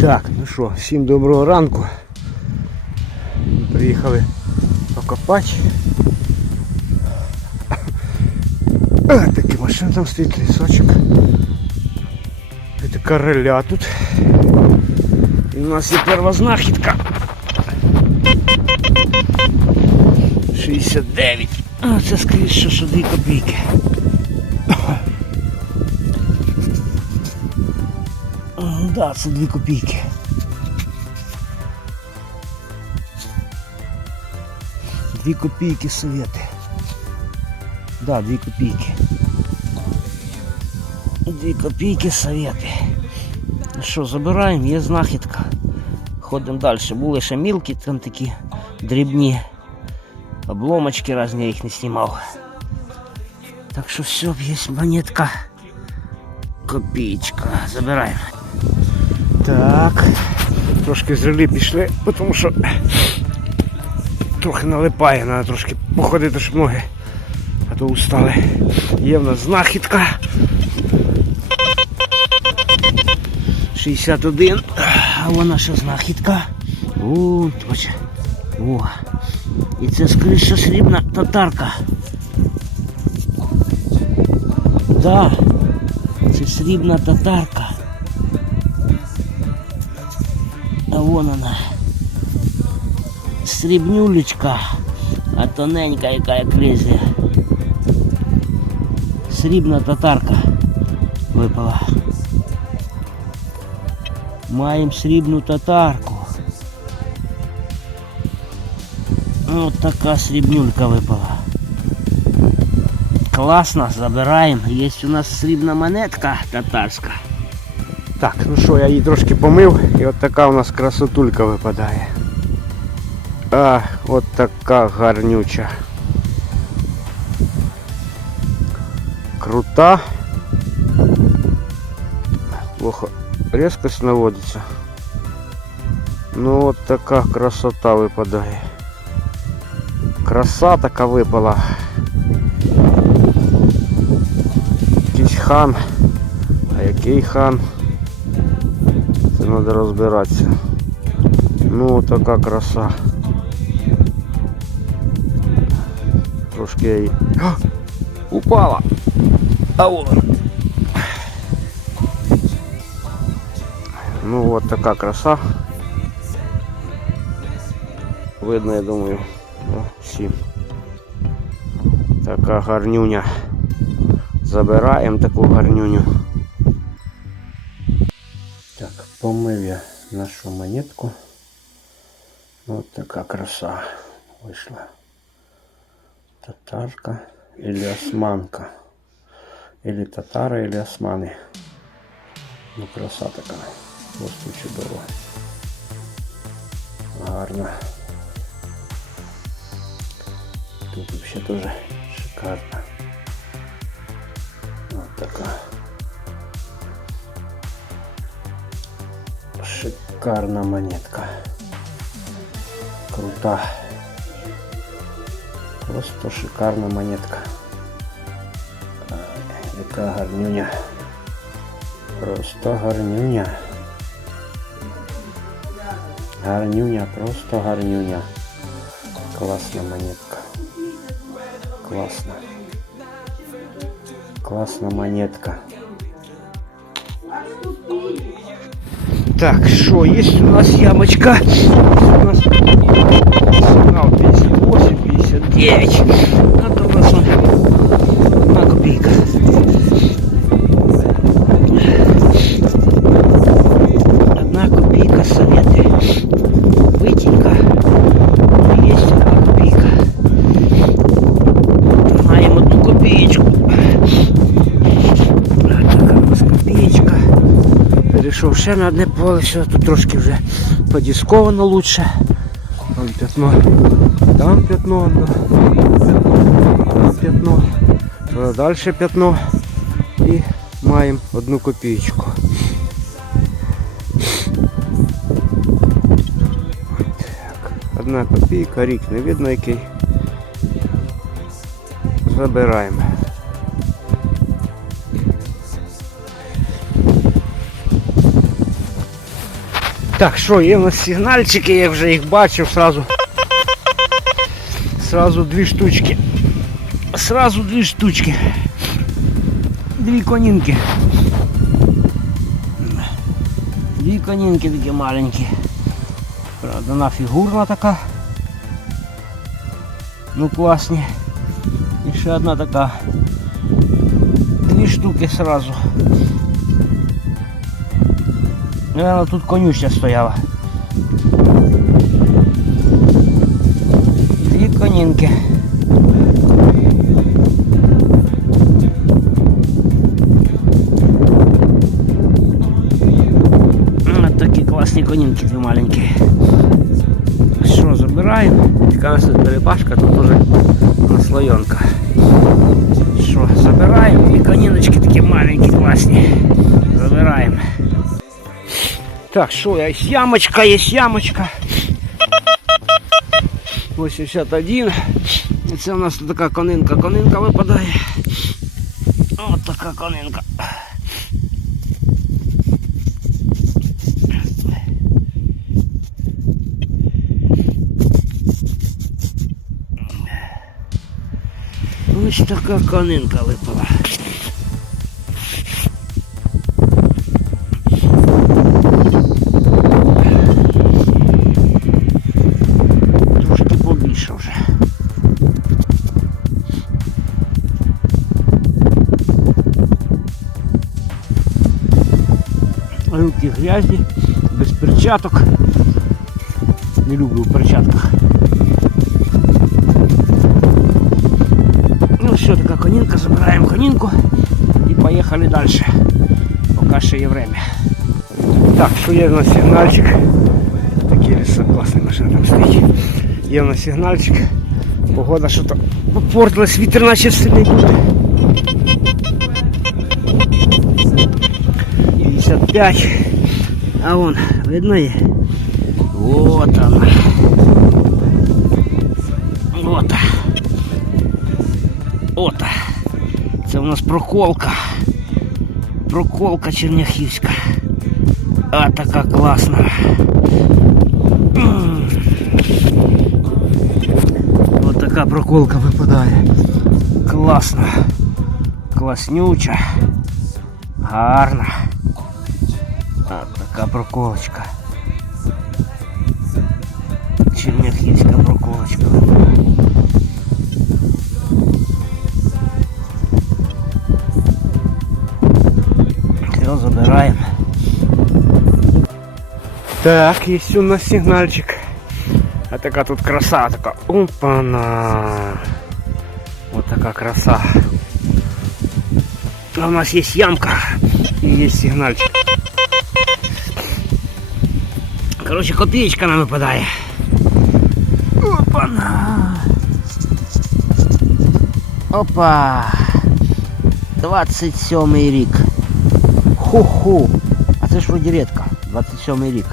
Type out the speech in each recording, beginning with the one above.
Так, ну що, всім доброго ранку. Приїхали покопати. Такі машини там стоїть, лісочок. Така реля тут. І у нас є перша знахідка. 69. А, це скоріше, що 2 копійки. Да, це 2 копійки. Дві копійки совєти. Да, дві копійки. Дві копійки совєти. Ну що, забираємо, є знахідка. Ходимо далі. Були ще мілкі, там такі дрібні обломочки різні, я їх не знімав. Так що все, є монетка. Копійка. Забираємо. Так. Трошки зрелі пішли, тому що трохи налипає, треба трошки походити, щоб ноги, а то устали. Є в нас знахідка. 61. А вона ще знахідка. О, точно. О. І це скоріше срібна татарка. Да. Це срібна татарка. А вон вона. Срібнюлечка. А тоненька яка як лезвие. Срібна татарка випала. Маємо срібну татарку. Ось така срібнюлька випала. Класно, забираємо. Є у нас срібна монетка татарська. Так, ну що, я її трошки помив і от така у нас красотулька випадає. А, от така гарнюча. Крута. Плохо резкость наводится. Ну вот така красота випадає. Краса така випала. Якийсь хан. А який хан? Це треба розбиратися. Ну така краса. Трошки я її... А! Упала! А вон! Ну вот така краса. Видно, я думаю, да, всім. Така гарнюня. Забираємо таку гарнюню. Помив я нашу монетку. Вот така краса вийшла. Татарка или османка. Или татара, или османи. Ну, краса така. Просто чудово. Гарно. Тут вообще тоже шикарно. Вот така. Шикарна монетка. Крута. Просто шикарна монетка. Яка гарнюня. Просто гарнюня. Гарнюня, просто гарнюня. Класна монетка. Класна. Класна монетка. Так, что, есть у нас ямочка. У нас сигнал 58, 59. Это у нас он, одна копейка. Одна копейка советы. Витінька. Є одна копійка. Маємо одну копієчку. Така у нас копієчка. Перейшов ще на одне поле, що тут трошки вже подісковано лучше. Там п'ятно, там п'ятно, там п'ятно, далі п'ятно і маємо одну копієчку. Одна копійка, рік не видно який. Забираємо. Так, що, є у нас сигнальчики, я вже їх бачив сразу. Сразу дві штучки. Сразу дві штучки. Дві конінки. Дві конінки такі маленькі. Правда, вона фігурна така. Ну класні. І ще одна така. Дві штуки сразу. Наверно, тут конючня стояла. Дві конінки. Ось такі класні конінки, дві маленькі. Що, забираємо? Яка у нас тут перепашка, тут уже наслоєнка. Що, забираємо? І коніночки такі маленькі, класні. Забираємо. Так, що, є ямочка, є ямочка. 81. І це у нас така конинка. Конинка випадає. От така конинка. Ось така конинка випала. Руки грязні, без перчаток. Не люблю в перчатках. Ну що, така конінка, забираємо конінку і поїхали далі. Поки ще є время. Так, що є у нас сигнальчик. Такий ліс, класний машина там стоїть. Є у нас сигнальчик. Погода що то попортилась, вітер наче сильний буде. 55. А вон, видно є? Вот она. Вот. От. Це у нас проколка. Проколка черняхівська. А така класна. М. От така проколка випадає. Класна. Класнюча. Гарна. От така проколочка. Черняхівська проколочка випадає. Все, забираємо. Так, є у нас сигнальчик. А така тут краса, така. Опана. Вот така краса. А у нас есть ямка и есть сигнальчик. Короче, копеечка нам выпадает. Опана. Опа. 27 рік. Ху-ху. А це ж вроді рідка. 27 рік.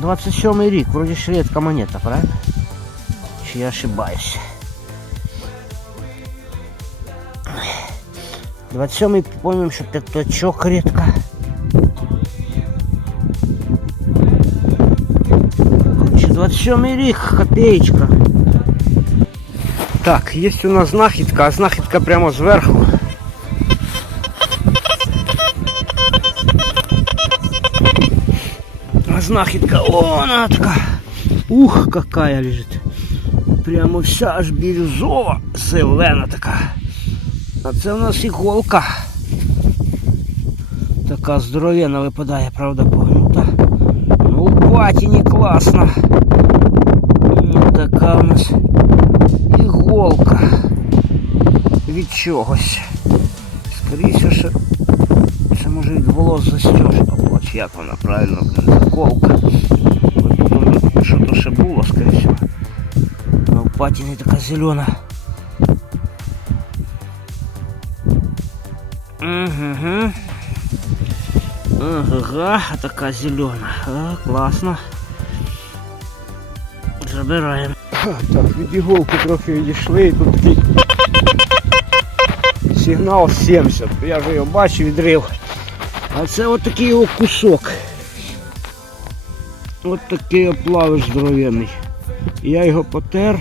Двадцать сьомий рік, вроді ж рідка монета, правильно? Чи я ошибаюсь? 27-й, помним, що п'ятачок рідка. Короче, 27 рік, копеечка. Так, є у нас знахідка, а знахідка прямо зверху. А знахідка, о, она така. Ух, какая лежит. Прямо вся аж бірюзова, зелена така. А це у нас іголка. Така здоров'яна випадає, правда, погнута. Ну, в патіні класно. Ну, така у нас іголка. Від чогось. Скоріше, що це може від волос застежка була, чи як вона правильно, блин, заколка. От тут воно що то ще було, скоріше. всього. А в патіні така зелена. Угу. Ага, така зелена. А, класно. Забираємо. Так, від іголки трохи відійшли і тут такий сигнал 70. Я вже його бачив, відрив. А це от такий його кусок. От такий оплавиш здоровенний. Я його потер,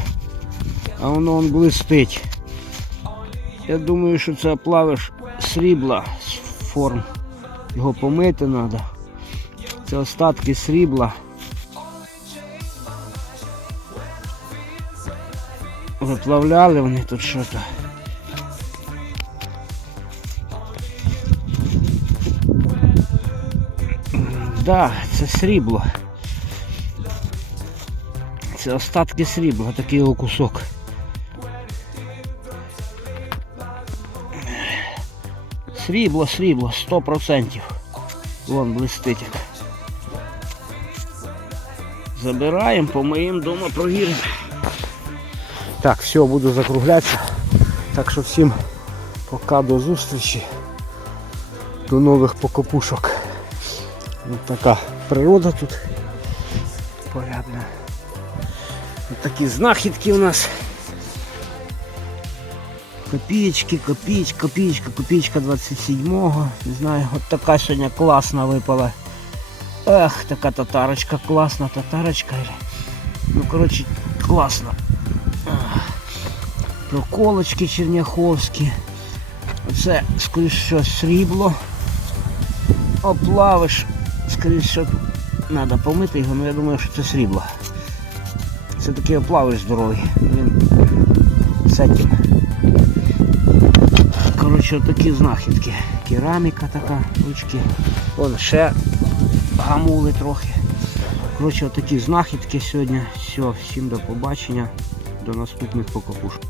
а воно он блистить. Я думаю, що це оплавиш срібла форм. Його помити треба. Це остатки срібла. Виплавляли вони тут що-то. М, Да, це срібло. Це остатки срібла, такий його кусок. Срібло, срібло, 100%. Вон блистить. Забираємо, помиємо, дома провіримо. Так, все, буду закруглятися. Так що всім пока до зустрічі. До нових покопушок. Ось така природа тут. Порядна. Ось такі знахідки у нас. Копієчки, копієчка, копієчка, копієчка 27-го. Не знаю, от така сьогодні класна випала. Ех, така татарочка, класна татарочка. Ну, коротше, класно. Проколочки черняховські. Оце, скоріш що, срібло. Оплавиш, скоріш що, треба помити його, але я думаю, що це срібло. Це такий оплавиш здоровий. Він з. Коротше, такі знахідки. Кераміка така, ручки. Вон ще гамули трохи. Коротше, такі знахідки сьогодні. Все, всім до побачення. До наступних покопушок.